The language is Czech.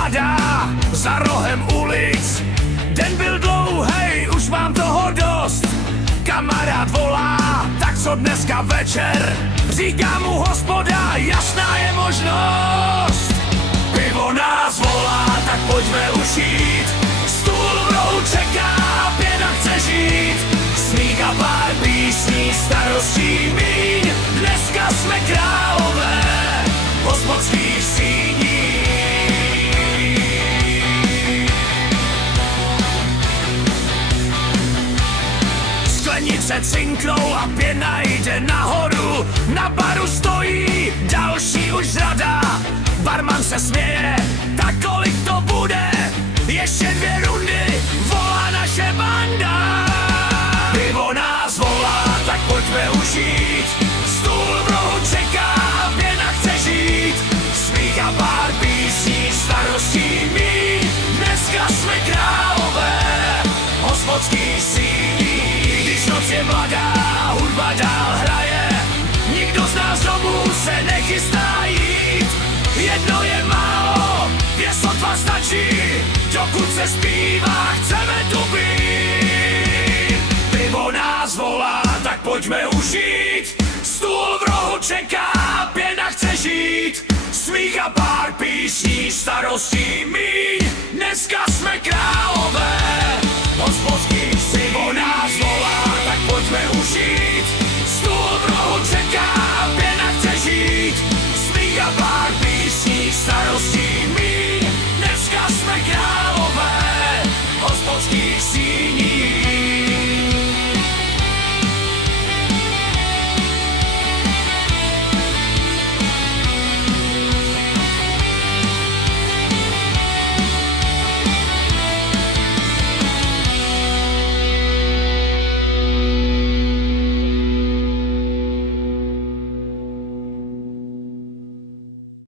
padá za rohem ulic. Den byl dlouhej, už mám toho dost. Kamarád volá, tak co dneska večer? Říká mu hospoda, jasná je možnost. Pivo nás volá, tak pojďme už jít. Stůl v rohu čeká, pěna chce žít. Smích a pár písní, starostí míň. Dneska jsme králové hospodských síní. Sklenice cinknou a pěna jde nahoru. Na baru stojí další už řada. Barman se směje, tak kolik to bude? Ještě 2 rundy, volá naše banda. Pivo nás volá, tak pojďme už jít. Stůl v rohu čeká, pěna chce žít. Smích a pár písní, starostí míň. Dneska jsme králové hospodských síní. Když noc je mladá, hudba dál hraje. Nikdo z nás domů se nechystá jít. Jedno je málo, 2 sotva stačí. Dokud se zpívá, chceme tu být. Pivo nás volá, tak pojďme už jít. Stůl v rohu čeká, pěna chce žít. Smích a pár písní, starostí míň. Dneska jsme králové hospodských síní. Pivo nás volá, tak pojďme už jít.